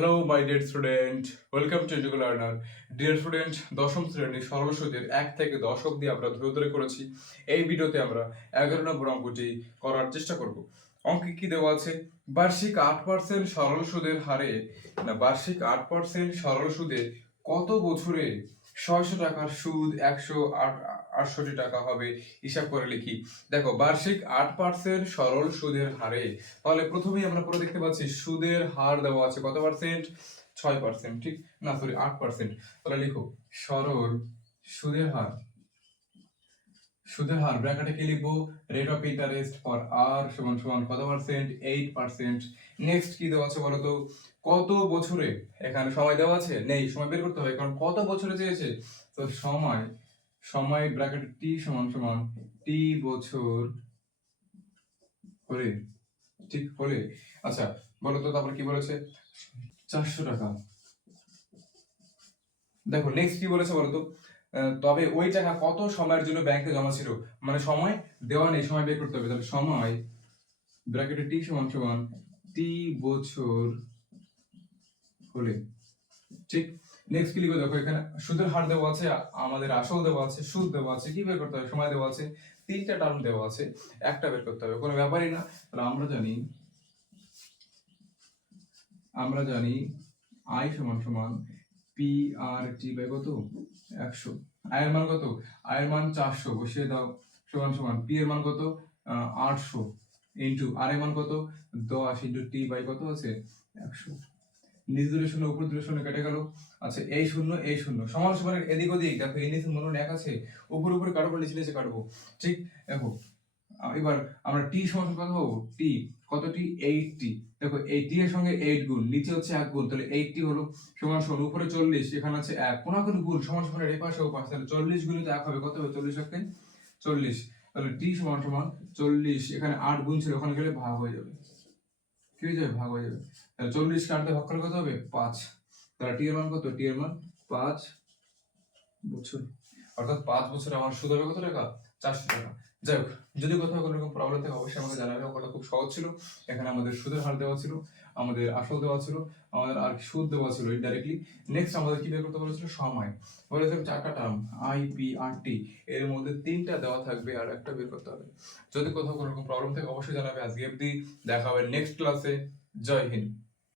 Hello my dear student welcome to এডুকেল learner dear student দশম শ্রেণির সুদের এক থেকে দশ অব্দি আমরা ধরে ধরে করেছি। এই ভিডিওতে আমরা এগারো নম্বর অঙ্কটি করার চেষ্টা করব। অঙ্কে কি দেওয়া আছে? বার্ষিক আট পার্সেন্ট সরল সুদের হারে, না, বার্ষিক আট পার্সেন্ট সরল সুদে কত বছরে ছয়শো টাকার সুদ, একশো আট, আটষট্টি টাকা হবে, হিসাব করে লিখি। দেখো, বার্ষিক আট পার্সেন্ট সরল সুদের হারে। তাহলে প্রথমেই আমরা পরে দেখতে পাচ্ছি সুদের হার দেওয়া আছে কত পার্সেন্ট ছয় পার্সেন্ট ঠিক? না সরি আট পার্সেন্ট তাহলে লিখো, সরল সুদের হার। সুদের হার ব্র্যাকেটে কি লিখব? Rate of interest for R সমান সমান কত পার্সেন্ট এইট পার্সেন্ট নেক্সট কি দেওয়া আছে বলতো? কত বছরে? এখানে সময় দেওয়া আছে? নেই, সময় বের করতে হবে। কারণ কত বছরে চেয়েছে? তো সময় সময় ব্র্যাকেট টি সমান সমান টি বছর হলে ঠিক হলে আচ্ছা বলো তো তারপর কি বলেছে? চারশো টাকা। দেখো নেক্সট কি বলেছে বলো তো তবে ওই টাকা কত সময়ের জন্য ব্যাংকে জমা ছিল? মানে সময় দেওয়া নেই, সময় বের করতে হবে। তাহলে সময় ব্র্যাকেটে টি সমান সমান টি বছর হলে। ঠিক? নেক্সট কি দেখো এখানে? সুদের হার দেওয়া আছে, আমাদের আসল দেওয়া আছে, সুদ দেওয়া আছে, কি বের করতে হবে? সময় দেওয়া আছে, তিনটা টার্ম দেওয়া আছে, একটা বের করতে হবে। কোনো ব্যাপারই না। তাহলে আমরা জানি আমরা জানি আই সমান সমান পি আর টি বাই কত? একশো। আয়ের মান কত? আয়ের মান চারশো। বসিয়ে দাও। সমান সমান। পি এর মান কত? আটশো। ইন্টু আর এর মান কত? দশ। ইন্টু টি বাই কত আছে? একশো। নিচ দূরে শূন্য, উপর দূরে শূন্য কেটে গেল। আচ্ছা এই শূন্য এই শূন্য। সমান সমানের এদিক ওদিক। দেখো, এই নিচে মনে এক আছে। উপর, উপরে কাটবো নিচে নিচে কাটবো। ঠিক? দেখো এবার আমরা টি সমান কত পাবো? টি কত টি এইট টি দেখো, এই টি এর সঙ্গে এইট গুণ, নিচে হচ্ছে এক গুণ, তাহলে এইট টি হলো সমান সমান, উপরে চল্লিশ, এখানে আছে এক। কোনা কোন গুণ, সমান সমানের এই পাশে পাশে, তাহলে চল্লিশ গুণিত এক হবে, কত হবে? চল্লিশ একে চল্লিশ। তাহলে টি সমান সমান চল্লিশ, এখানে আট গুণ ছিল, ওখানে গেলে ভাগ হয়ে যাবে। কি হয়ে যাবে? ভাগ হয়ে যাবে। তাহলে চল্লিশ কাটতে ভাগ করলে কত হবে? পাঁচ। তাহলে টি এর মান কত? টি এর মান পাঁচ বছর। অর্থাৎ পাঁচ বছরে আমার সুদ হবে কত টাকা? চারশো টাকা যাই হোক, যদি কোথাও কোনো রকম প্রবলেম থাকে, অবশ্যই আমাকে জানাবে। অঙ্কটা খুব সহজ ছিল। এখানে আমাদের সুদের হার দেওয়া ছিল, আমাদের আসল দেওয়া ছিল, আমাদের আর সুদ দেওয়া ছিল ইনডাইরেক্টলি নেক্সট আমাদের কি বের করতে বলেছিল? সময়। বলেছে চারটা term I P R T এর মধ্যে তিনটা দেওয়া থাকবে আর একটা বের করতে হবে। যদি কোথাও কোনো রকম প্রবলেম থাকে, অবশ্যই জানাবে। আজকে অব্দি দেখা হবে নেক্সট ক্লাসে জয় হিন্দ।